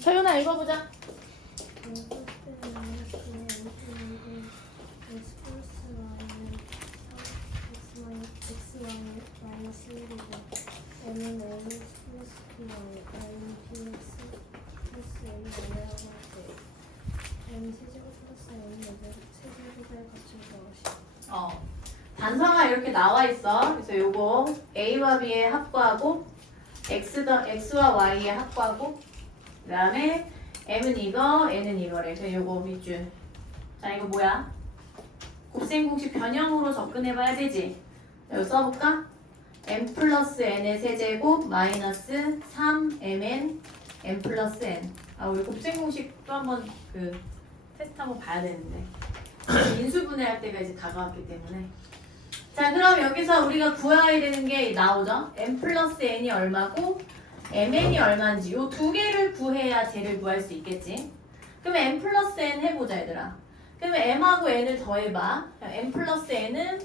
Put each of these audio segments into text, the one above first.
서윤아 읽어보자. 단서가 이렇게 나와 있어. 그래서 요거 A와 B의 합과하고 X와 Y의 합과하고 그 다음에 M은 이거, N은 이거래. 그래서 요거 밑줄. 자, 이거 뭐야? 곱셈 공식 변형으로 접근해봐야 되지. 자, 이거 써볼까? M 플러스 N의 세제곱 마이너스 3Mn M 플러스 N. 우리 곱셈 공식 또 한번 그 테스트 한번 봐야 되는데. 인수분해할 때가 이제 다가왔기 때문에. 자, 그럼 여기서 우리가 구해야 되는 게 나오죠? M 플러스 N이 얼마고 MN이 얼마인지 요 두 개를 구해야 쟤를 구할 수 있겠지. 그러면 M 플러스 N 해보자 얘들아. 그러면 M하고 N을 더해봐. M 플러스 N은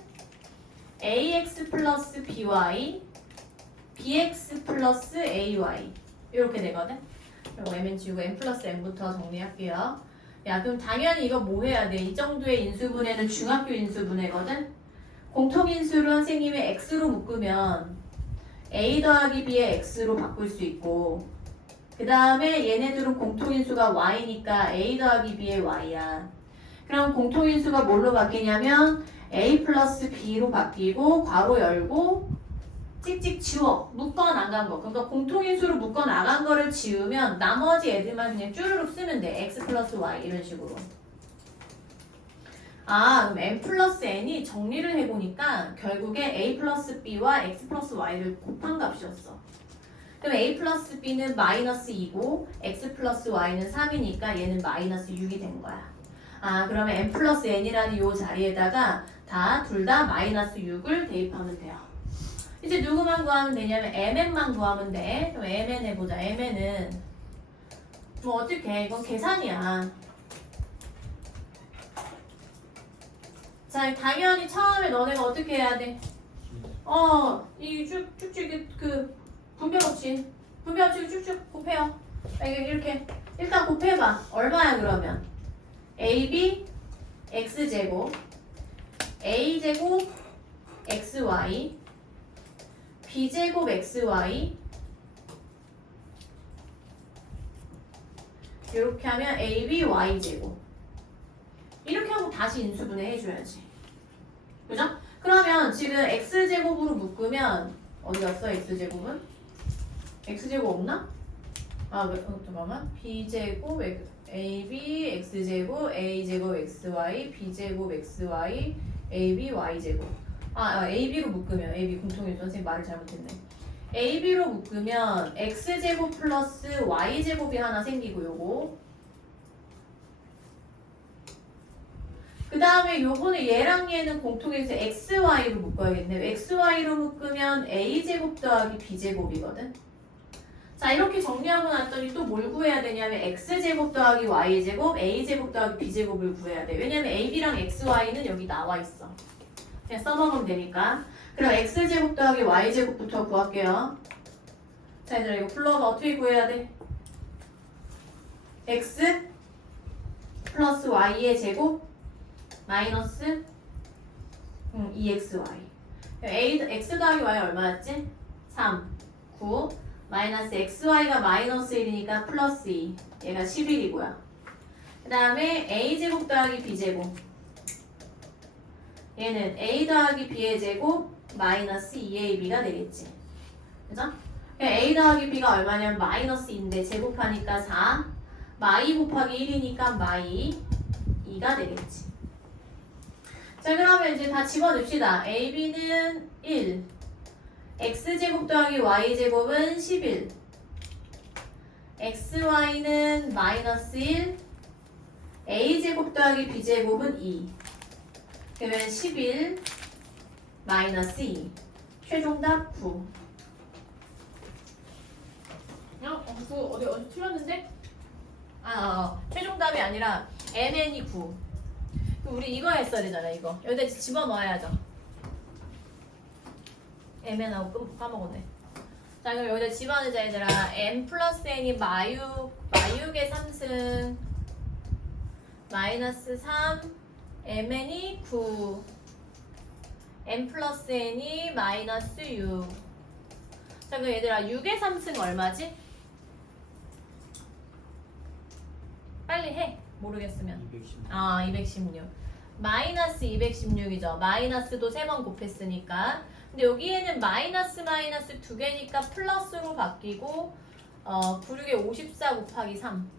AX 플러스 BY BX 플러스 AY 이렇게 되거든. 그리고 MN 지우고 M 플러스 N부터 정리할게요. 야, 그럼 당연히 이거 뭐 해야 돼? 이 정도의 인수분해는 중학교 인수분해거든. 공통인수를 선생님이 X로 묶으면 A 더하기 B의 X로 바꿀 수 있고 그 다음에 얘네들은 공통인수가 Y니까 A 더하기 B의 Y야. 그럼 공통인수가 뭘로 바뀌냐면 A 플러스 B로 바뀌고 괄호 열고 찍찍 지워. 묶어 나간 거. 그러니까 공통인수로 묶어 나간 거를 지우면 나머지 애들만 그냥 쭈르륵 쓰면 돼. X 플러스 Y 이런 식으로. 그럼 M 플러스 N이 정리를 해보니까 결국에 A 플러스 B와 X 플러스 Y를 곱한 값이었어. 그럼 A 플러스 B는 마이너스 2고 X 플러스 Y는 3이니까 얘는 마이너스 6이 된 거야. 그러면 M 플러스 N이라는 이 자리에다가 둘 다 마이너스 6을 대입하면 돼요. 이제 누구만 구하면 되냐면 MN만 구하면 돼. 그럼 MN 해보자. MN은 뭐 어떻게 해? 이건 계산이야. 자, 당연히 처음에 너네가 어떻게 해야 돼? 이 쭉쭉 그 분배법칙 쭉쭉 곱해요. 이렇게 일단 곱해봐. 얼마야 그러면? AB x제곱 a제곱 xy b제곱 xy 이렇게 하면 ab y제곱 이렇게 하고 다시 인수분해 해줘야지. 그죠? 그러면 지금 x제곱으로 묶으면 어디 갔어 x제곱은? x제곱 없나? 잠깐만. b제곱 ab x제곱 a제곱 xy b제곱 xy ab y제곱 ab로 묶으면 ab 공통인수 선생님 말을 잘못했네. ab로 묶으면 x제곱 플러스 y제곱이 하나 생기고 요거 그 다음에 요거는 얘랑 얘는 공통인수 xy로 묶어야겠네. xy로 묶으면 a제곱 더하기 b제곱이거든. 자, 이렇게 정리하고 났더니 또 뭘 구해야 되냐면 x제곱 더하기 y제곱 a제곱 더하기 b제곱을 구해야 돼. 왜냐면 ab랑 xy는 여기 나와 있어. 그냥 써먹으면 되니까. 그럼 x제곱 더하기 y제곱부터 구할게요. 자, 얘들아 이거 풀러봐. 어떻게 구해야 돼? x 플러스 y의 제곱 마이너스 2xy. x 더하기 y 얼마였지? 3, 9 마이너스 xy가 마이너스 1이니까 플러스 2. 얘가 11이고요. 그 다음에 a제곱 더하기 b제곱. 얘는 a 더하기 b의 제곱 마이너스 2ab가 되겠지. 그죠? a 더하기 b가 얼마냐면 마이너스 2인데 제곱하니까 4. 마이 곱하기 1이니까 마이 2가 되겠지. 자, 그러면 이제 다 집어넣읍시다. AB는 1, X제곱 더하기 Y제곱은 11, XY는 마이너스 1, A제곱 더하기 B제곱은 2. 그러면 11, 마이너스 2. 최종답 9. 그거 어디 틀렸는데? 최종답이 아니라 MN이 9. 우리 이거 했어야 되잖아. 이거 여기다 집어넣어야죠. MN하고 까먹었네. 자, 그럼 여기다 집어넣자 얘들아. M 플러스 N이 마이너스 y6의 3승 마이너스 3 mn이 9 m 플러스 n이 마이너스 6. 자, 그럼 얘들아 6의 3승 얼마지? 빨리 해. 모르겠으면. 216. 아, 216. 마이너스 216이죠. 마이너스도 3번 곱했으니까. 근데 여기에는 마이너스 마이너스 두 개니까 플러스로 바뀌고 9, 6에 54 곱하기 3.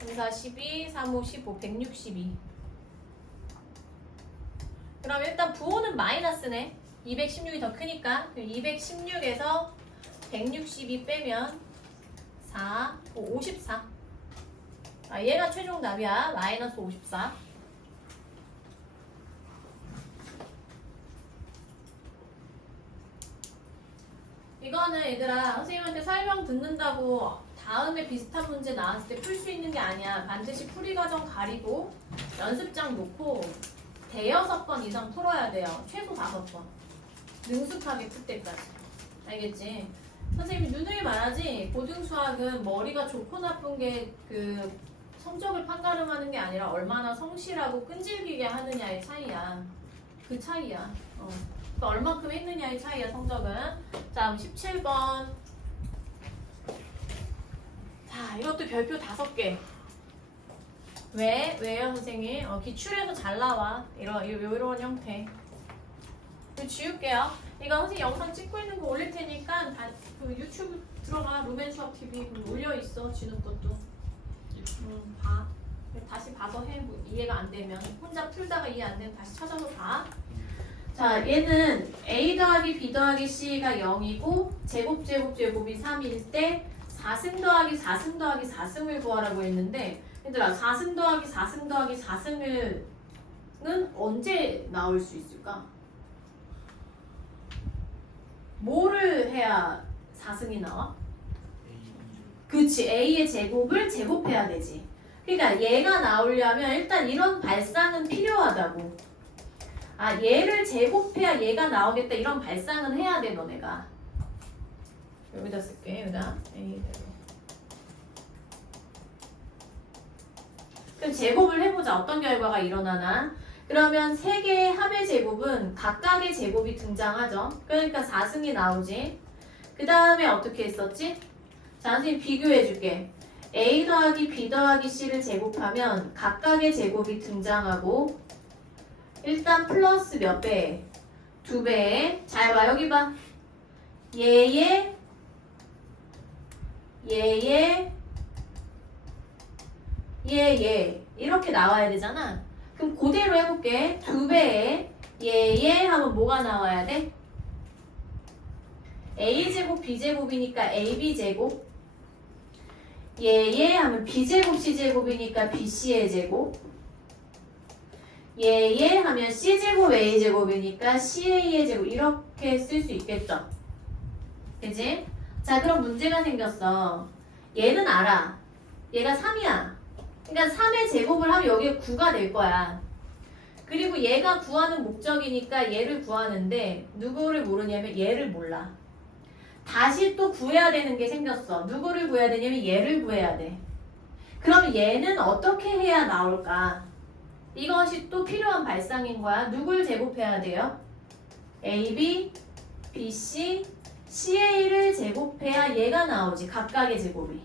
3, 4, 12, 3, 5, 15, 162. 그럼 일단 부호는 마이너스네. 216이 더 크니까 216에서 162 빼면 4, 54. 아, 얘가 최종 답이야. 마이너스 54. 이거는 얘들아 선생님한테 설명 듣는다고 다음에 비슷한 문제 나왔을 때 풀 수 있는 게 아니야. 반드시 풀이 과정 가리고 연습장 놓고 대여섯 번 이상 풀어야 돼요. 최소 5번. 능숙하게 풀 때까지. 알겠지? 선생님이 누누이 말하지 고등수학은 머리가 좋고 나쁜 게 그 성적을 판가름하는 게 아니라 얼마나 성실하고 끈질기게 하느냐의 차이야. 그 차이야. 그러니까 얼만큼 했느냐의 차이야 성적은. 자, 그럼 17번. 자, 이것도 별표 5개. 왜요 선생님? 기출에서 잘 나와. 이런 형태. 이거 지울게요. 이거 선생님 영상 찍고 있는 거 올릴 테니까 그 유튜브 들어가. 루멘수학TV 올려있어. 지는 것도. 봐. 다시 봐서 해. 뭐 이해가 안 되면. 혼자 풀다가 이해 안 되면 다시 찾아서 봐. 자, 얘는 A 더하기 B 더하기 C가 0이고 제곱이 3일 때 4승 더하기 4승 더하기 4승을 구하라고 했는데 얘들아 4승 더하기 4승 더하기 4승은 언제 나올 수 있을까? 뭐를 해야 4승이 나와? 그치, A의 제곱을 제곱해야 되지. 그러니까 얘가 나오려면 일단 이런 발상은 필요하다고. 아, 얘를 제곱해야 얘가 나오겠다. 이런 발상은 해야 돼, 너네가. 여기다 쓸게, 여기다. A 제곱. 그럼 제곱을 해보자. 어떤 결과가 일어나나? 그러면 세 개의 합의 제곱은 각각의 제곱이 등장하죠. 그러니까 4승이 나오지. 그 다음에 어떻게 했었지? 자, 선생님 비교해줄게. A 더하기 B 더하기 C를 제곱하면 각각의 제곱이 등장하고 일단 플러스 몇 배? 2배. 잘 봐. 여기 봐. 얘 이렇게 나와야 되잖아. 그럼 그대로 해볼게. 2배에 얘 하면 뭐가 나와야 돼? A제곱 B제곱이니까 AB제곱. 얘 하면 B제곱 C제곱이니까 BC의 제곱. 얘 하면 C제곱 A제곱이니까 CA의 제곱. 이렇게 쓸 수 있겠죠? 그치? 자, 그럼 문제가 생겼어. 얘는 알아. 얘가 3이야. 그러니까 3의 제곱을 하면 여기에 9가 될 거야. 그리고 얘가 구하는 목적이니까 얘를 구하는데 누구를 모르냐면 얘를 몰라. 다시 또 구해야 되는 게 생겼어. 누구를 구해야 되냐면 얘를 구해야 돼. 그럼 얘는 어떻게 해야 나올까? 이것이 또 필요한 발상인 거야. 누굴 제곱해야 돼요? AB, BC, CA를 제곱해야 얘가 나오지. 각각의 제곱이.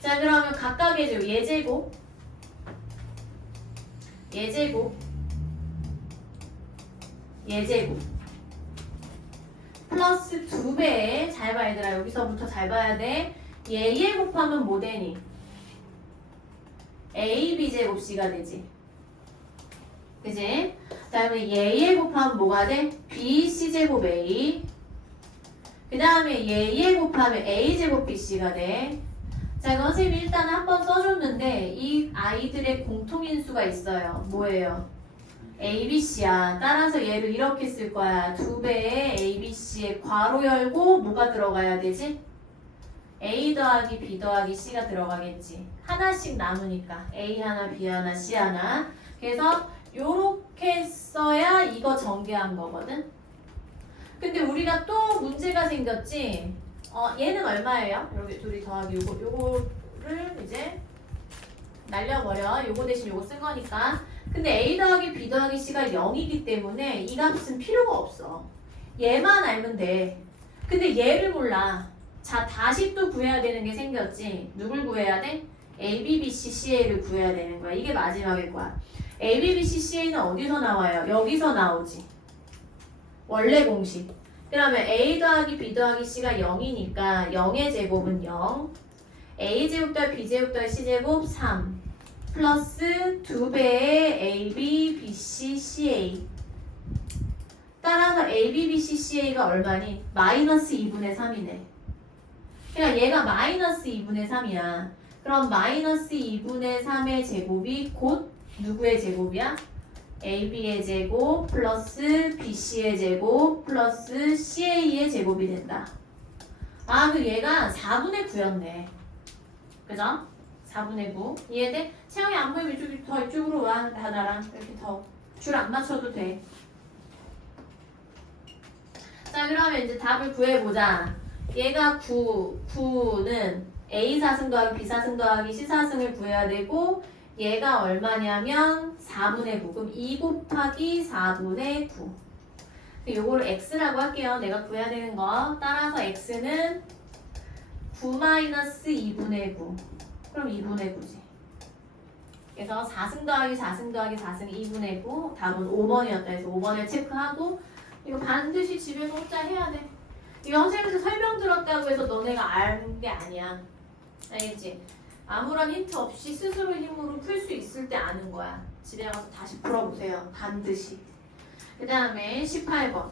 자, 그러면 각각의 제곱. 얘제곱 플러스 2배. 잘 봐 얘들아. 여기서부터 잘 봐야 돼. 얘 곱하면 뭐 되니? AB제곱 C가 되지. 그지? 그 다음에 얘 곱하면 뭐가 돼? BC제곱 A. 그 다음에 얘 곱하면 A제곱 BC가 돼. 자, 그럼 선생님이 일단 한번 써줬는데 이 아이들의 공통인수가 있어요. 뭐예요? ABC야. 따라서 얘를 이렇게 쓸 거야. 2배의 ABC에 괄호 열고 뭐가 들어가야 되지? A 더하기 B 더하기 C가 들어가겠지. 하나씩 남으니까. A 하나, B 하나, C 하나. 그래서 요렇게 써야 이거 전개한 거거든. 근데 우리가 또 문제가 생겼지. 얘는 얼마예요? 이렇게 둘이 더하기 요거를 이제 날려버려. 요거 대신 요거 쓴 거니까. 근데 A 더하기 B 더하기 C가 0이기 때문에 이 값은 필요가 없어. 얘만 알면 돼. 근데 얘를 몰라. 자, 다시 또 구해야 되는 게 생겼지. 누굴 구해야 돼? A, B, B, C, CA를 구해야 되는 거야. 이게 마지막일 거야. A, B, B, C, CA는 어디서 나와요? 여기서 나오지. 원래 공식. 그러면 A 더하기 B 더하기 C가 0이니까 0의 제곱은 0. A제곱 더하기 B제곱 더하기 C제곱 3. 플러스 2배의 A, B, B, C, CA. 따라서 A, B, B, C, CA가 얼마니? 마이너스 2분의 3이네. 그러니까 얘가 마이너스 2분의 3이야. 그럼 마이너스 2분의 3의 제곱이 곧 누구의 제곱이야? AB의 제곱 플러스 BC의 제곱 플러스 CA의 제곱이 된다. 아, 그 얘가 4분의 9였네. 그죠? 4분의 9. 이해돼? 채영이 안 보이면 이쪽으로 와. 나랑 이렇게 더. 줄 안 맞춰도 돼. 자, 그러면 이제 답을 구해보자. 얘가 9는 A4승 더하기 B사승 더하기 C사승을 구해야 되고 얘가 얼마냐면 4분의 9. 그럼 2 곱하기 4분의 9. 요거를 x라고 할게요. 내가 구해야 되는 거. 따라서 x는 9-2분의 9. 그럼 2분의 9지. 그래서 4승 더하기 4승 더하기 4승 2분의 9. 답은 5번이었다 해서 5번을 체크하고 이거 반드시 집에서 혼자 해야 돼. 이거 선생님한테 설명 들었다고 해서 너네가 아는 게 아니야. 알겠지? 아무런 힌트 없이 스스로 힘으로 풀 수 있을 때 아는 거야. 집에 가서 다시 풀어보세요. 반드시. 그 다음에 18번.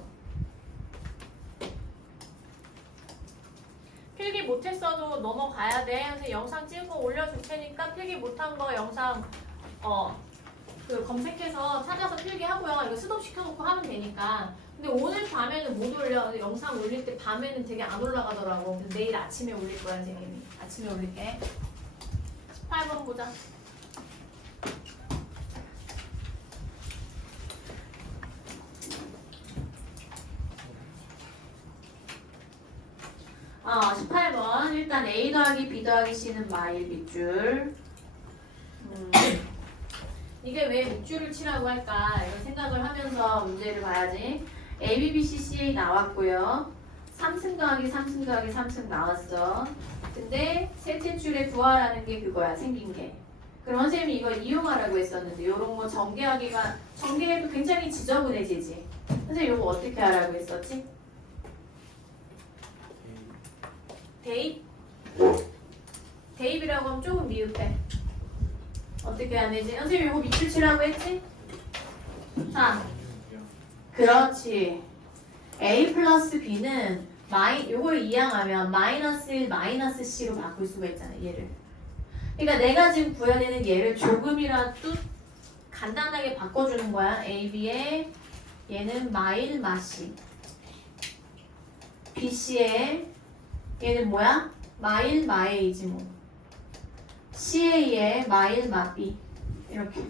필기 못했어도 넘어가야 돼. 그래서 영상 찍고 올려줄 테니까 필기 못한 거 영상 그 검색해서 찾아서 필기하고요. 이거 스톱 시켜놓고 하면 되니까. 근데 오늘 밤에는 못 올려. 영상 올릴 때 밤에는 되게 안 올라가더라고. 그래서 내일 아침에 올릴 거야, 선생님이. 아침에 올릴게. 18번 보자. 어, 18번. 일단 A 더하기 B 더하기 C는 마일 밑줄. 이게 왜 밑줄을 치라고 할까? 이런 생각을 하면서 문제를 봐야지. A, B, B, C, CA 나왔고요. 3승 더하기 3승 더하기 3승 나왔어. 근데 셋째 줄에 구하라는 게 그거야, 생긴 게. 그럼 선생님이 이거 이용하라고 했었는데 요런 거 전개해도 굉장히 지저분해지지. 선생님 이거 어떻게 하라고 했었지? 대입? 대입이라고 하면 조금 미흡해. 어떻게 해야 되지? 선생님 이거 밑줄 치라고 했지? 자, 그렇지. A 플러스 B는 요걸 이항하면 마이너스 1, 마이너스 C로 바꿀 수가 있잖아, 얘를. 그러니까 내가 지금 구해야 되는 얘를 조금이라도 간단하게 바꿔주는 거야. A, B에 얘는 마일, 마시. B, C에 얘는 뭐야? 마일, 마에이지 뭐. CA에 마일, 마비. 이렇게.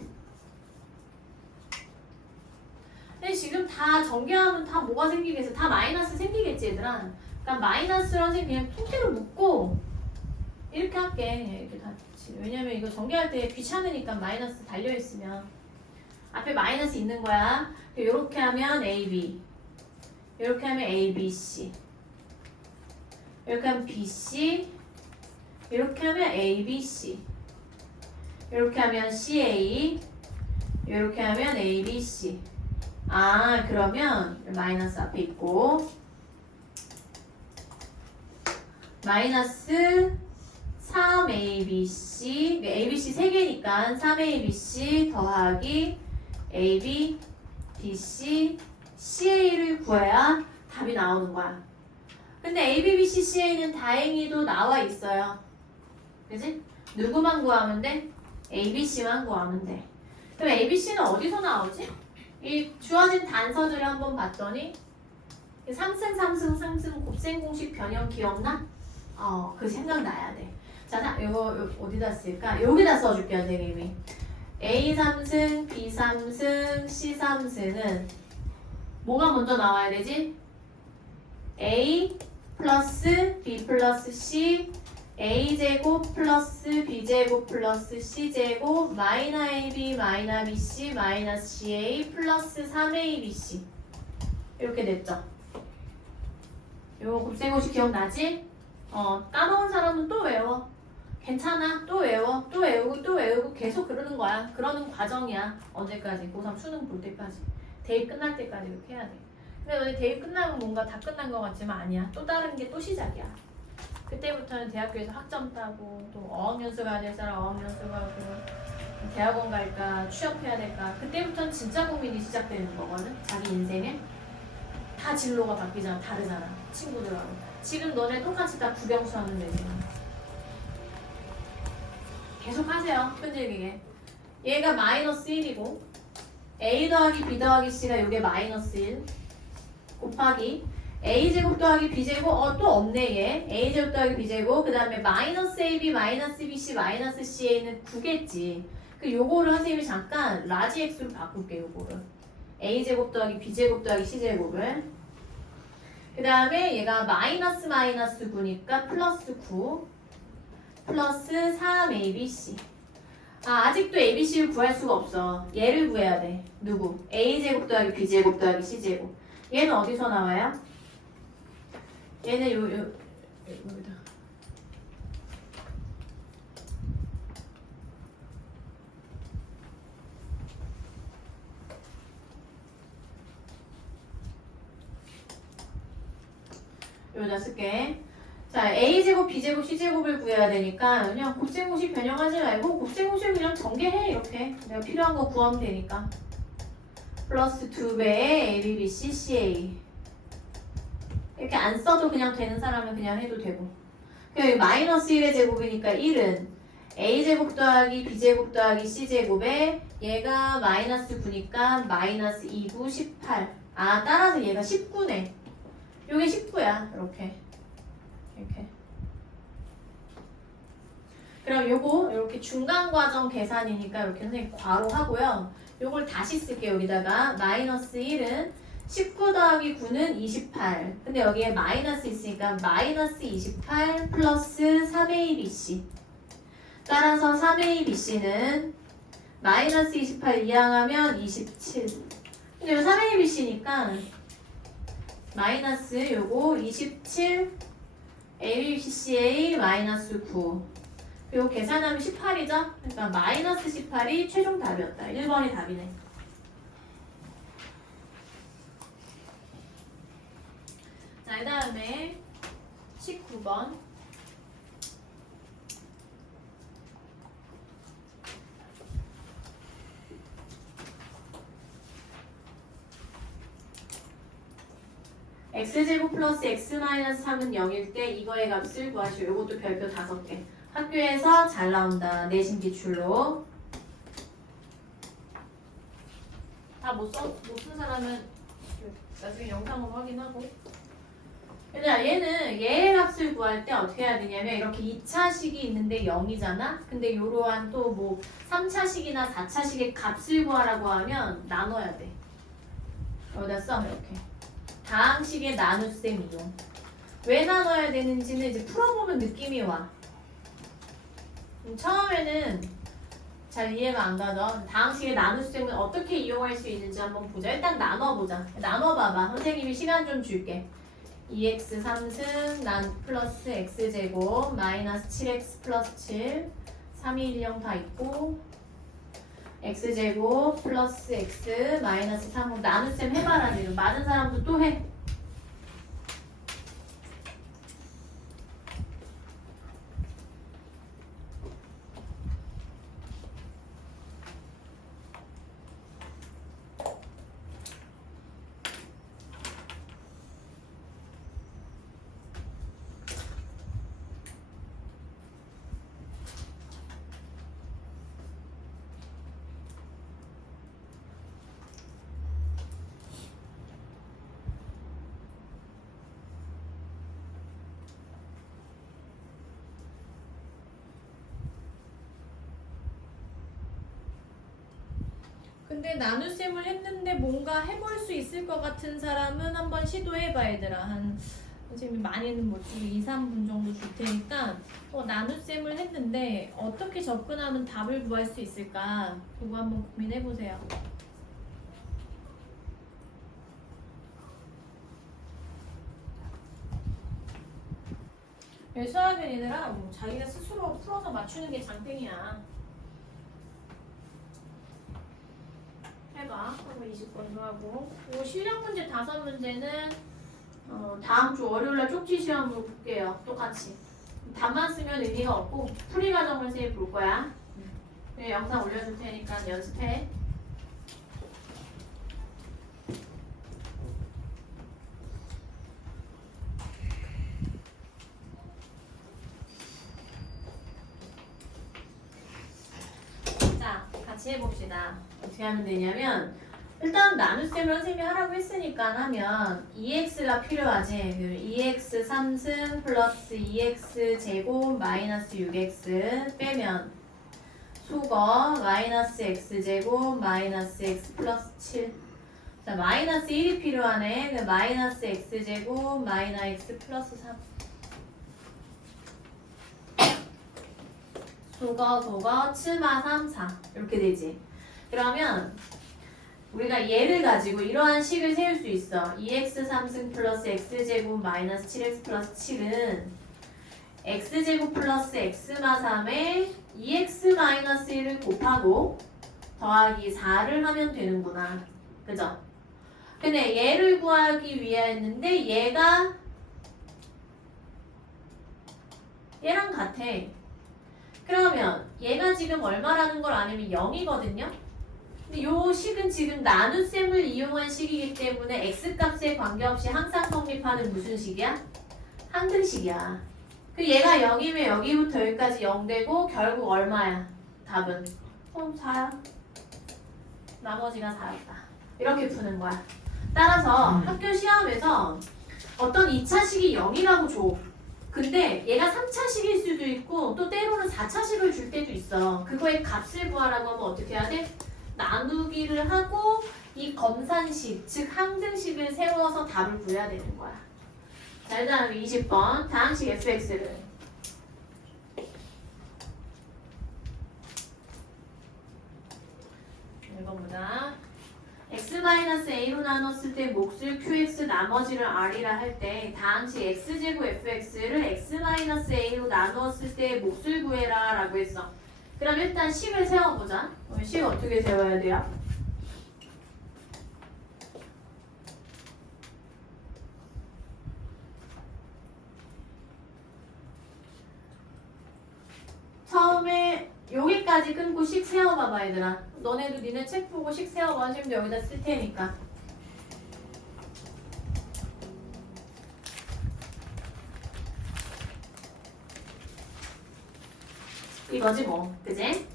근데 지금 다 전개하면 다 뭐가 생기겠어? 다 마이너스 생기겠지, 얘들아. 그러니까 마이너스로 선생님 그냥 통째로 묶고 이렇게 할게. 이렇게 다. 왜냐면 이거 전개할 때 귀찮으니까 마이너스 달려있으면 앞에 마이너스 있는 거야. 이렇게 하면 AB, 이렇게 하면 ABC, 이렇게 하면 BC, 이렇게 하면 ABC, 이렇게 하면 CA, 이렇게 하면 ABC. 아, 그러면 마이너스 앞에 있고 마이너스 3ABC, ABC 3개니까 3ABC 더하기 AB, BC, CA를 구해야 답이 나오는 거야. 근데 AB, BC, CA는 다행히도 나와 있어요. 그지? 누구만 구하면 돼? ABC만 구하면 돼. 그럼 ABC는 어디서 나오지? 이 주어진 단서들을 한번 봤더니 3승, 3승, 3승 곱셈 공식 변형 기억나? 그 생각나야 돼. 자, 이거 어디다 쓸까? 여기다 써줄게, 선생님이. A 3승, B 3승, C 3승은 뭐가 먼저 나와야 되지? A 플러스 b 플러스 c a제곱 플러스 b제곱 플러스 c제곱 마이너 ab 마이너 bc 마이너스 ca 플러스 3abc 이렇게 됐죠. 이거 곱셈공식 기억나지? 까먹은 사람은 또 외워. 괜찮아. 또 외워. 또 외우고 또 외우고 계속 그러는 거야. 그러는 과정이야. 언제까지? 고3 수능 볼 때까지. 대입 끝날 때까지 이렇게 해야 돼. 근데 너네 대입 끝나면 뭔가 다 끝난 것 같지만 아니야. 또 다른 게 또 시작이야. 그때부터는 대학교에서 학점 따고 또 어학연수 가야 될 사람 어학연수 가고 대학원 갈까 취업해야 될까 그때부터는 진짜 고민이 시작되는 거거든. 자기 인생에 다 진로가 바뀌잖아. 다르잖아. 친구들하고. 지금 너네 똑같이 다 국영수 하면 되지. 계속 하세요. 끈질기게. 얘가 마이너스 1이고 a 더하기 b 더하기 c가 이게 마이너스 1 곱하기 a제곱 더하기 b제곱 또 없네 얘. a제곱 더하기 b제곱 그 다음에 마이너스 ab 마이너스 bc 마이너스 ca는 9겠지. 그 요거를 선생님이 잠깐 라지 x로 바꿀게. 요거를 a제곱 더하기 b제곱 더하기 c제곱을 그 다음에 얘가 마이너스 마이너스 9니까 플러스 9 플러스 3abc 아직도 abc를 구할 수가 없어. 얘를 구해야 돼. 누구? a제곱 더하기 b제곱 더하기 c제곱 얘는 어디서 나와요? 얘는 여기다. 여기다 쓸게. 자, a제곱, b제곱, c제곱을 구해야 되니까 그냥 곱셈공식 변형하지 말고 곱셈공식 그냥 전개해. 이렇게 내가 필요한 거 구하면 되니까 플러스 2배의 a, b, b, c, ca 이렇게 안 써도 그냥 되는 사람은 그냥 해도 되고 그냥 마이너스 1의 제곱이니까 1은 a제곱 더하기 b제곱 더하기 c제곱에 얘가 마이너스 9니까 마이너스 2, 9, 18 따라서 얘가 19네. 요게 19야. 이렇게 그럼 요거 이렇게 중간 과정 계산이니까 이렇게 선생님 괄호 하고요. 요걸 다시 쓸게요. 여기다가 마이너스 1은 19 더하기 9는 28. 근데 여기에 마이너스 있으니까 마이너스 28 플러스 3abc. 따라서 3abc는 마이너스 28 이항하면 27. 근데 요 3abc니까 마이너스 요거 27 abcca 마이너스 9. 그리고 계산하면 18이죠? 그러니까 마이너스 18이 최종 답이었다. 1번이 답이네. 자, 그 다음에 19번. x제곱 플러스 x 마이너스 3은 0일 때 이거의 값을 구하시오. 이것도 별표 5개. 학교에서 잘 나온다. 내신 기출로. 다 못 쓴 사람은 나중에 영상으로 확인하고. 얘들아, 얘는 얘의 값을 구할 때 어떻게 해야 되냐면 이렇게 2차식이 있는데 0이잖아? 근데 요러한 또 뭐 3차식이나 4차식의 값을 구하라고 하면 나눠야 돼. 여기다 써, 이렇게. 다항식의 나눗셈 이용. 왜 나눠야 되는지는 이제 풀어보면 느낌이 와. 처음에는 잘 이해가 안 가죠. 다항식의 나눗셈은 어떻게 이용할 수 있는지 한번 보자. 일단 나눠보자. 나눠봐봐. 선생님이 시간 좀 줄게. 2x 3승 난 플러스 x제곱 마이너스 7x 플러스 7 3, 2, 1, 0 다 있고 x제곱 플러스 x 마이너스 3 나눗셈 해봐라. 지금 맞은 사람도 또 해. 근데 나눗셈을 했는데 뭔가 해볼 수 있을 것 같은 사람은 한번 시도해봐. 얘들아. 한 선생님이 많이는 못 주고 2, 3분 정도 줄 테니까 나눗셈을 했는데 어떻게 접근하면 답을 구할 수 있을까? 그거 한번 고민해 보세요. 수학은 얘들아 자기가 스스로 풀어서 맞추는 게 장땡이야. 해봐. 그럼 20번도 하고. 요 실력 문제 5문제는 다음 주 월요일날 쪽지 시험으로 볼게요. 똑같이. 답만 쓰면 의미가 없고 풀이 과정을 선생님이 볼 거야. 영상 올려줄 테니까 연습해. 자, 같이 해봅시다. 어떻게 하면 되냐면 일단 나눗셈을 선생님이 하라고 했으니까 하면 2x가 필요하지. 2x 3승 플러스 2x 제곱 마이너스 6x 빼면 속어 마이너스 x 제곱 마이너스 x 플러스 7. 자, 마이너스 1이 필요하네. 마이너스 x 제곱 마이너스 x 플러스 3. 속어 7마 3 4 이렇게 되지. 그러면 우리가 얘를 가지고 이러한 식을 세울 수 있어. 2x 3승 플러스 x제곱 마이너스 7x 플러스 7은 x제곱 플러스 x마 3에 2x 마이너스 1을 곱하고 더하기 4를 하면 되는구나. 그죠? 근데 얘를 구하기 위해 했는데 얘가 얘랑 같아. 그러면 얘가 지금 얼마라는 걸 아니면 0이거든요? 근데 요 식은 지금 나눗셈을 이용한 식이기 때문에 x값에 관계없이 항상 성립하는 무슨 식이야? 항등식이야. 그 얘가 0이면 여기부터 여기까지 0 되고 결국 얼마야? 답은 4야. 나머지가 4였다. 이렇게 푸는 거야. 따라서 학교 시험에서 어떤 2차식이 0이라고 줘. 근데 얘가 3차식일 수도 있고 또 때로는 4차식을 줄 때도 있어. 그거의 값을 구하라고 하면 어떻게 해야 돼? 나누기를 하고 이 검산식, 즉 항등식을 세워서 답을 구해야 되는 거야. 자, 일단 20번 다항식 fx를 읽어보자. x-a로 나눴을 때 몫을 qx 나머지를 r이라 할 때 다항식 x제곱 fx를 x-a로 나누었을 때 몫을 구해라 라고 했어. 그럼 일단 식을 세워보자. 식 어떻게 세워야 돼요? 처음에 여기까지 끊고 식 세워봐봐 얘들아. 너네도 니네 책 보고 식 세워봐. 선생님도 여기다 쓸 테니까. 이거지 뭐. 그지?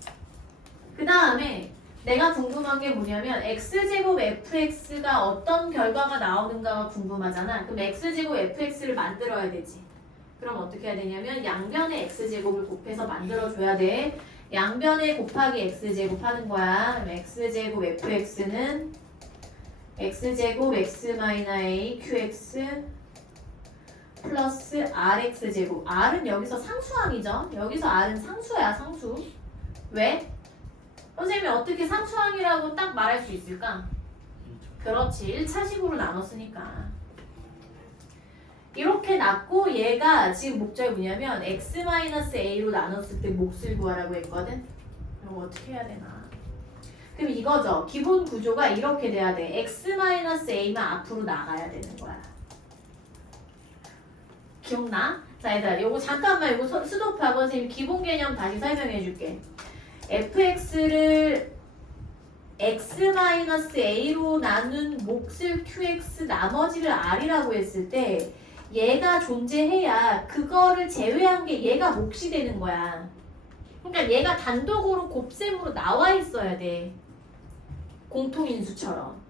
그 다음에 내가 궁금한 게 뭐냐면 x제곱 fx가 어떤 결과가 나오는가가 궁금하잖아. 그럼 x제곱 fx를 만들어야 되지. 그럼 어떻게 해야 되냐면 양변의 x제곱을 곱해서 만들어줘야 돼. 양변에 곱하기 x제곱 하는 거야. 그럼 x제곱 fx는 x제곱 x-a qx 플러스 rx제곱. r은 여기서 상수항이죠. 여기서 r은 상수야, 상수. 왜? 선생님이 어떻게 상수항이라고 딱 말할 수 있을까? 그렇지, 1차식으로 나눴으니까. 이렇게 났고 얘가 지금 목적이 뭐냐면 x-a로 나눴을 때 몫을 구하라고 했거든. 이거 어떻게 해야 되나? 그럼 이거죠. 기본 구조가 이렇게 돼야 돼. x-a만 앞으로 나가야 되는 거야. 기억나? 자, 얘들아, 요거 잠깐만 요거 스톱하고 선생님 기본 개념 다시 설명해 줄게. fx를 x-a로 나눈 몫을 qx 나머지를 r이라고 했을 때 얘가 존재해야 그거를 제외한 게 얘가 몫이 되는 거야. 그러니까 얘가 단독으로 곱셈으로 나와 있어야 돼. 공통인수처럼.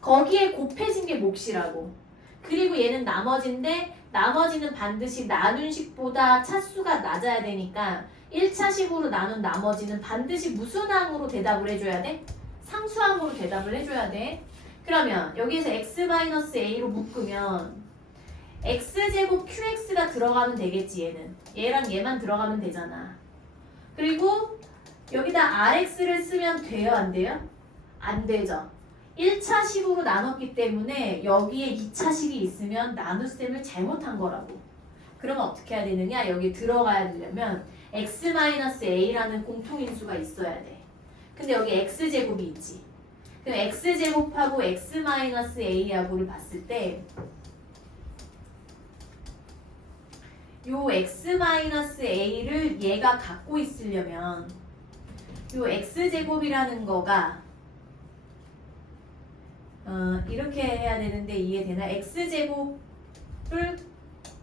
거기에 곱해진 게 몫이라고. 그리고 얘는 나머지인데 나머지는 반드시 나눈 식보다 차수가 낮아야 되니까 1차식으로 나눈 나머지는 반드시 무슨 항으로 대답을 해줘야 돼? 상수항으로 대답을 해줘야 돼. 그러면 여기에서 x-a로 묶으면 x제곱 qx가 들어가면 되겠지 얘는. 얘랑 얘만 들어가면 되잖아. 그리고 여기다 rx를 쓰면 돼요 안 돼요? 안 되죠. 1차식으로 나눴기 때문에 여기에 2차식이 있으면 나눗셈을 잘못한 거라고. 그러면 어떻게 해야 되느냐? 여기 들어가야 되려면 x-a라는 공통인수가 있어야 돼. 근데 여기 x제곱이 있지. 그럼 x제곱하고 x-a하고를 봤을 때 요 x-a를 얘가 갖고 있으려면 요 x제곱이라는 거가 이렇게 해야 되는데 이해되나? x제곱을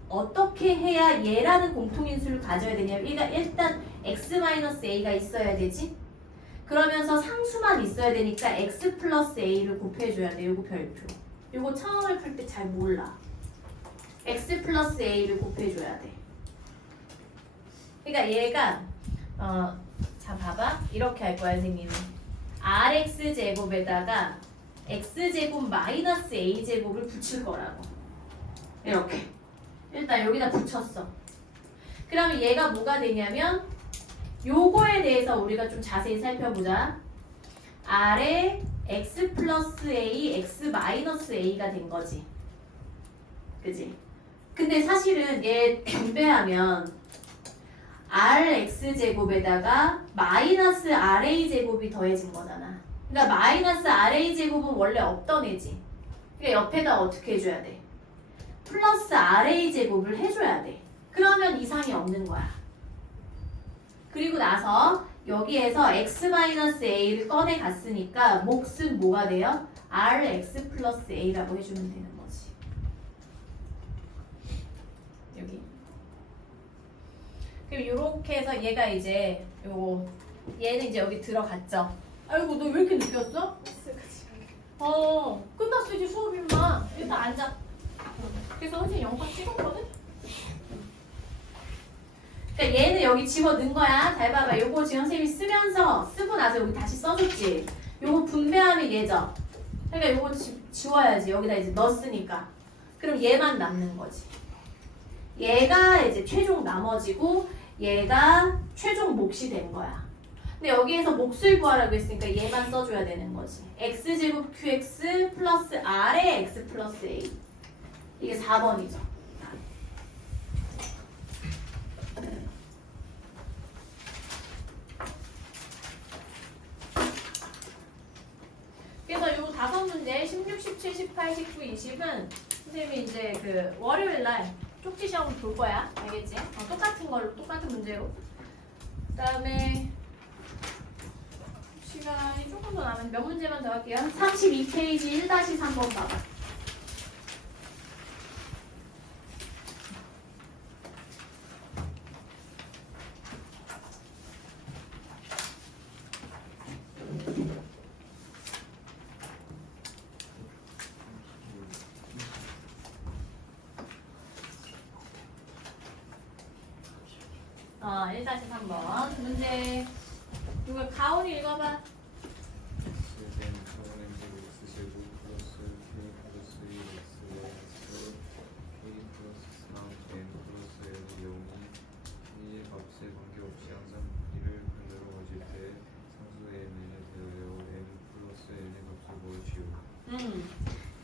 어떻게 해야 얘라는 공통인수를 가져야 되냐면 일단 x-a가 있어야 되지? 그러면서 상수만 있어야 되니까 x 플러스 a를 곱해줘야 돼. 요거 별표. 요거 처음을 풀 때 잘 몰라. x 플러스 a를 곱해줘야 돼. 그러니까 얘가 자 봐봐. 이렇게 할 거야 선생님은. rx 제곱에다가 x제곱 마이너스 a제곱을 붙일 거라고. 이렇게. 일단 여기다 붙였어. 그러면 얘가 뭐가 되냐면 요거에 대해서 우리가 좀 자세히 살펴보자. R에 x 플러스 a, x 마이너스 a가 된 거지. 그지? 근데 사실은 얘 분배하면 rx제곱에다가 마이너스 ra제곱이 더해진 거잖아. 그러니까 마이너스 ra제곱은 원래 없던 애지. 그러니까 옆에다 어떻게 해줘야 돼? 플러스 ra제곱을 해줘야 돼. 그러면 이상이 없는 거야. 그리고 나서 여기에서 x-a를 꺼내 갔으니까 몫은 뭐가 돼요? rx 플러스 a라고 해주면 되는 거지. 여기. 그럼 이렇게 해서 얘가 이제 얘는 이제 여기 들어갔죠. 아이고 너 왜 이렇게 늦게 왔어? 끝났어 이제 수업이 마. 일단 앉아. 그래서 선생님 영상 찍었거든? 그러니까 얘는 여기 집어넣은 거야. 잘 봐봐. 요거 지금 선생님이 쓰고 나서 여기 다시 써줬지. 요거 분배하면 얘죠. 그러니까 요거 지워야지. 여기다 이제 넣었으니까. 그럼 얘만 남는 거지. 얘가 이제 최종 나머지고 얘가 최종 몫이 된 거야. 근데 여기에서 몫을 구하라고 했으니까 얘만 써줘야 되는 거지. x제곱 qx 플러스 r의 x 플러스 a. 이게 4번이죠. 그래서 요 5문제 16, 17, 18, 19, 20은 선생님이 이제 그 월요일날 쪽지 시험 볼 거야. 알겠지? 똑같은 걸로 똑같은 문제로. 그다음에 시간이 조금 더 남았는데 몇 문제만 더 할게요. 32페이지 1-3번 봐봐. 어, 1-3번 문제. 이거 가온이 읽어봐.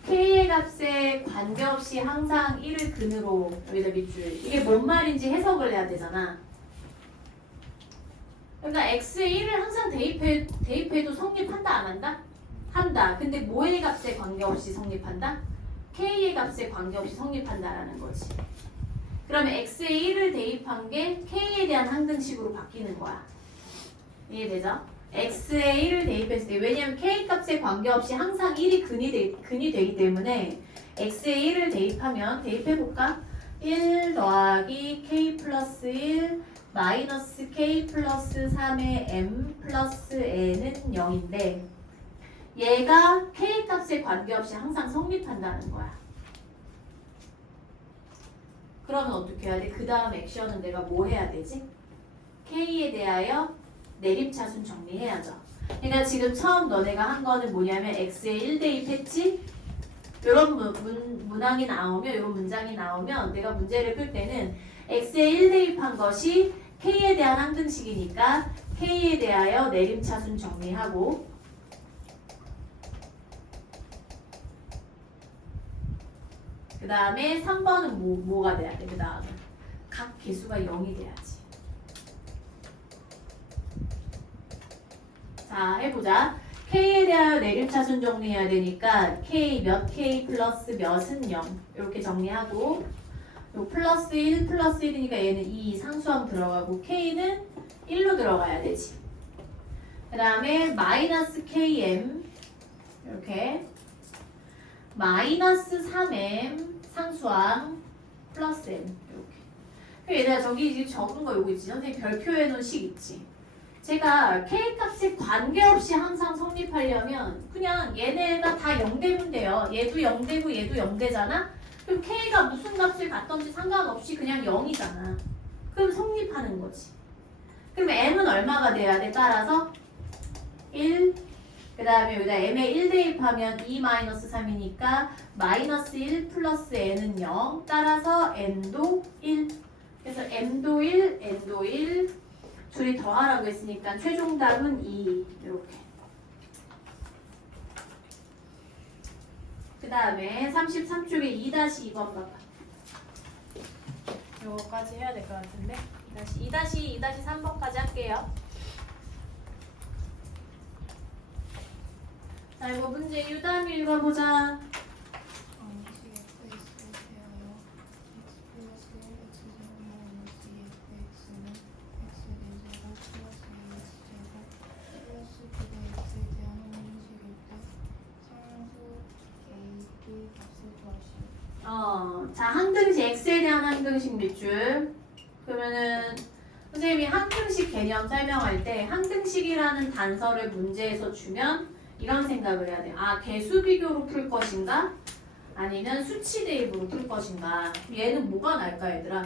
K의 값에 관계없이 항상 1을 근으로 여기다 밑줄. 이게 뭔 말인지 해석을 해야 되잖아. 그러니까 x에 1을 항상 대입해도 성립한다 안 한다? 한다. 근데 뭐의 값에 관계없이 성립한다? k의 값에 관계없이 성립한다라는 거지. 그러면 x에 1을 대입한 게 k에 대한 항등식으로 바뀌는 거야. 이해되죠? x에 1을 대입했을 때 왜냐면 k 값에 관계없이 항상 1이 근이 되기 때문에 x에 1을 대입해볼까? 1 더하기 k 플러스 1 마이너스 k 플러스 3의 m 플러스 n은 0인데 얘가 k 값에 관계없이 항상 성립한다는 거야. 그러면 어떻게 해야 돼? 그 다음 액션은 내가 뭐 해야 되지? k에 대하여 내림차순 정리해야죠. 그러니까 지금 처음 너네가 한 거는 뭐냐면 x에 1 대입했지? 이런 문항이 나오면, 이런 문장이 나오면 내가 문제를 풀 때는 x에 1 대입한 것이 k에 대한 항등식이니까 k에 대하여 내림차순 정리하고 그 다음에 3번은 뭐가 돼야 돼? 그 다음에 각 개수가 0이 돼야지. 자, 해보자. k에 대하여 내림차순 정리해야 되니까 k 플러스 몇은 0 이렇게 정리하고 요 플러스 1 플러스 1이니까 얘는 2 상수함 들어가고 k는 1로 들어가야 되지. 그 다음에 마이너스 km 이렇게 마이너스 3m 상수항 플러스 m 이렇게. 얘들아 저기 지금 적은 거 요거 있지? 선생님 별표해 놓은 식 있지? 제가 k 값에 관계없이 항상 성립하려면 그냥 얘네가 다 0되면 돼요. 얘도 0되고 얘도 0되잖아? 그럼 k가 무슨 값을 갖던지 상관없이 그냥 0이잖아. 그럼 성립하는 거지. 그럼 m은 얼마가 돼야 돼? 따라서 1. 그 다음에 여기다 m에 1 대입하면 2-3이니까 마이너스 1 플러스 n은 0. 따라서 n도 1. 그래서 m도 1, n도 1. 둘이 더하라고 했으니까 최종 답은 2. 이렇게. 그 다음에 33쪽에 2-2번 봐봐. 요거까지 해야 될 것 같은데 2-3번까지 할게요. 자, 이거 문제 유담이 읽어보자. 자, 항등식 x에 대한 항등식 밑줄. 그러면은 선생님이 항등식 개념 설명할 때 항등식이라는 단서를 문제에서 주면 이런 생각을 해야 돼. 아, 개수 비교로 풀 것인가? 아니면 수치 대입으로 풀 것인가? 얘는 뭐가 날까, 얘들아?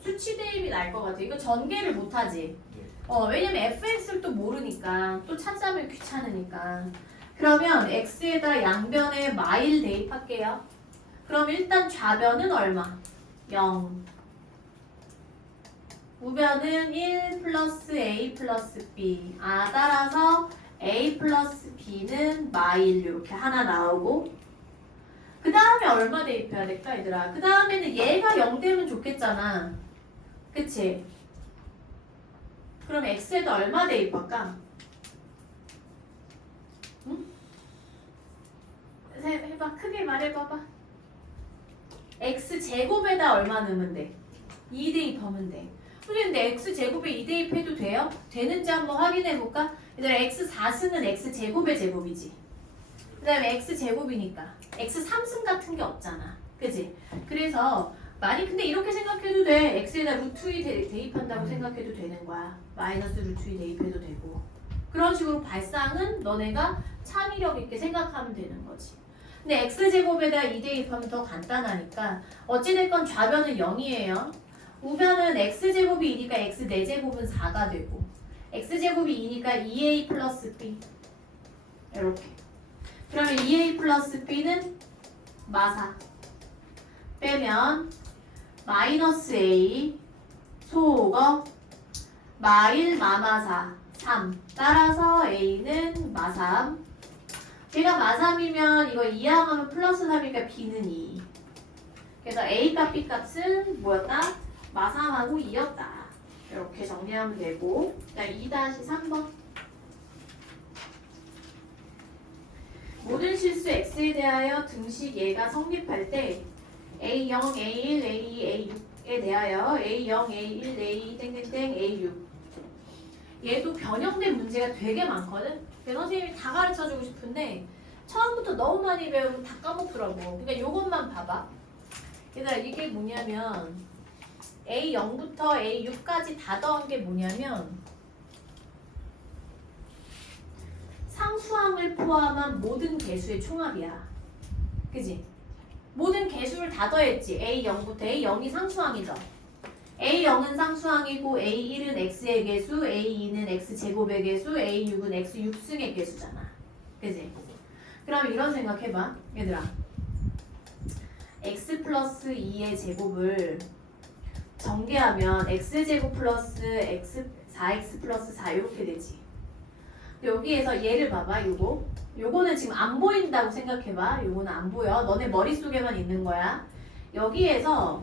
수치 대입이 날 것 같아. 이거 전개를 못하지. 왜냐면 fx를 또 모르니까 또 찾자면 귀찮으니까. 그러면 x에다 양변에 마일 대입할게요. 그럼 일단 좌변은 얼마? 0. 우변은 1 플러스 a 플러스 b. 따라서 a 플러스 b는 마일 이렇게 하나 나오고 그 다음에 얼마 대입해야 될까 얘들아? 그 다음에는 얘가 0 되면 좋겠잖아. 그치? 그럼 x에다 얼마 대입할까? 응? 해봐. 크게 말해봐봐. x제곱에다 얼마 넣으면 돼? 2 대입하면 돼. 근데 x제곱에 2 대입해도 돼요? 되는지 한번 확인해볼까? 얘들아 x 4승은 x제곱의 제곱이지. 그 다음에 x제곱이니까 x 3승 같은 게 없잖아. 그치? 그래서 근데 이렇게 생각해도 돼. x에다 루트 2 대입한다고 생각해도 되는 거야. 마이너스 루트 2 대입해도 되고. 그런 식으로 발상은 너네가 창의력 있게 생각하면 되는 거지. 근데 x제곱에다 2 대입하면 더 간단하니까 어찌됐건 좌변은 0이에요. 우변은 x제곱이 2니까 x 4제곱은 4가 되고 x제곱이 2니까 2a 플러스 b 이렇게. 그러면 2a 플러스 b는 마사 빼면 마이너스 a 소거 마일 마마사 3 따라서 a는 마삼. 제가 마삼이면 이거 2항하면 플러스 3이니까 b는 2. 그래서 a 값 b 값은 뭐였다? 마삼하고 2였다. 이렇게 정리하면 되고. 그다음 2-3번. 모든 실수 x에 대하여 등식 얘가 성립할 때 a0, a1, a2, a6에 대하여 a0, a1, a2, 땡땡땡, a6 얘도 변형된 문제가 되게 많거든? 그래서 선생님이 다 가르쳐주고 싶은데 처음부터 너무 많이 배우면 다 까먹더라고. 그러니까 이것만 봐봐. 얘들아 이게 뭐냐면 a0부터 a6까지 다 더한 게 뭐냐면 상수항을 포함한 모든 개수의 총합이야. 그지? 모든 개수를 다 더했지. a0부터 a0이 상수항이죠. a0은 상수항이고 a1은 x의 개수, a2는 x제곱의 개수, a6은 x 6승의 개수잖아. 그지? 그럼 이런 생각해봐 얘들아. x 플러스 2의 제곱을 전개하면 x제곱 플러스 x 4x 플러스 4 이렇게 되지. 여기에서 얘를 봐봐. 요거는 지금 안 보인다고 생각해봐. 요거는 안 보여. 너네 머릿속에만 있는 거야. 여기에서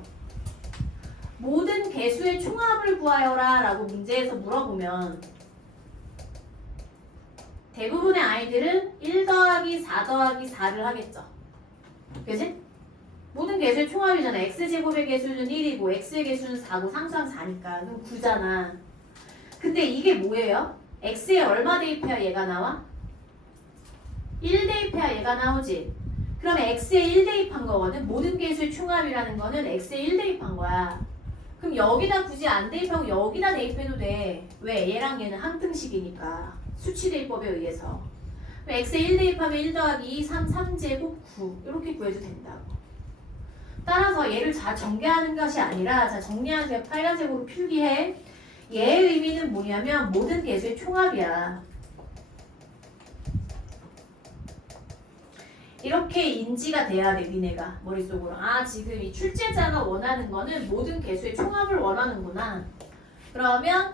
모든 개수의 총합을 구하여라 라고 문제에서 물어보면 대부분의 아이들은 1 더하기 4 더하기 4를 하겠죠. 그치? 모든 개수의 총합이잖아. x제곱의 개수는 1이고 x의 개수는 4고 상수항 4니까. 그럼 9잖아. 근데 이게 뭐예요? x에 얼마 대입해야 얘가 나와? 1 대입해야 얘가 나오지. 그러면 x에 1 대입한 거거든. 모든 개수의 총합이라는 거는 x에 1 대입한 거야. 그럼 여기다 굳이 안 대입하고 여기다 대입해도 돼. 왜? 얘랑 얘는 항등식이니까. 수치 대입법에 의해서. 그럼 x에 1 대입하면 1 더하기 2, 3, 3제곱 9 이렇게 구해도 된다고. 따라서 얘를 전개하는 것이 아니라 자 정리하세요. 빨간색으로 필기해. 얘의 의미는 뭐냐면 모든 개수의 총합이야. 이렇게 인지가 돼야 돼 니네가 머릿속으로. 아 지금 이 출제자가 원하는 거는 모든 개수의 총합을 원하는구나. 그러면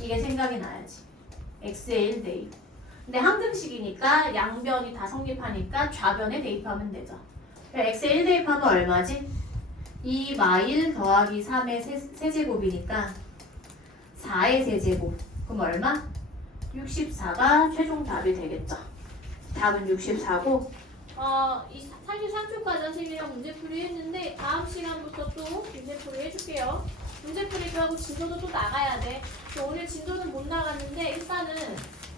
이게 생각이 나야지. x의 1 대입. 근데 항등식이니까 양변이 다 성립하니까 좌변에 대입하면 되죠. x의 1 대입하면 얼마지? 2 마일 더하기 3의 세제곱이니까 4의 세제곱. 그럼 얼마? 64가 최종 답이 되겠죠. 답은 64고. 33초까지 선생님이랑 문제풀이 했는데 다음 시간부터 또 문제풀이 해줄게요. 문제풀이도 하고 진도도 또 나가야 돼. 오늘 진도는 못 나갔는데 일단은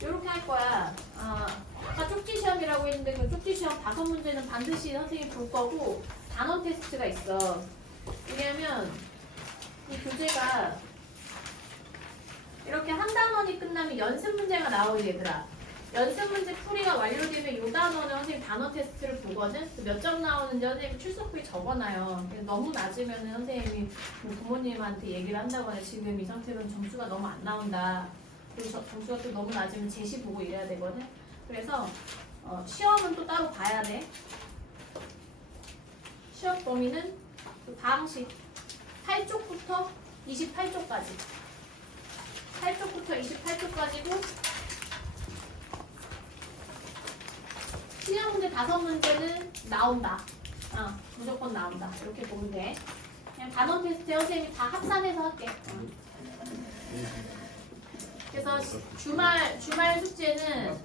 이렇게 할 거야. 아까 쪽지 시험이라고 했는데 그 쪽지 시험 5문제는 반드시 선생님이 볼 거고 단원 테스트가 있어. 왜냐면 이 교재가 이렇게 한 단원이 끝나면 연습 문제가 나오지 얘들아. 연습 문제 풀이가 완료되면 이 단원은 선생님 단원 테스트를 보거든. 몇 점 나오는지 선생님 출석부에 적어놔요. 너무 낮으면 선생님이 뭐 부모님한테 얘기를 한다거나 지금 이 상태로는 점수가 너무 안 나온다. 그리고 점수가 또 너무 낮으면 제시 보고 이래야 되거든. 그래서 시험은 또 따로 봐야 돼. 시험 범위는 그 방식 8쪽부터 28쪽까지. 8쪽부터 28쪽까지고 시험 문제 5문제는 나온다. 무조건 나온다. 이렇게 보면 돼. 그냥 단원 테스트 선생님이 다 합산해서 할게. 그래서 주말 숙제는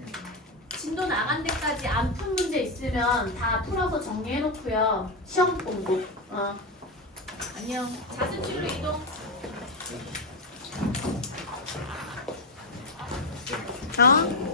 진도 나간 데까지 안 푼 문제 있으면 다 풀어서 정리해 놓고요. 시험 공부. 안녕. 자습실로 이동. 어?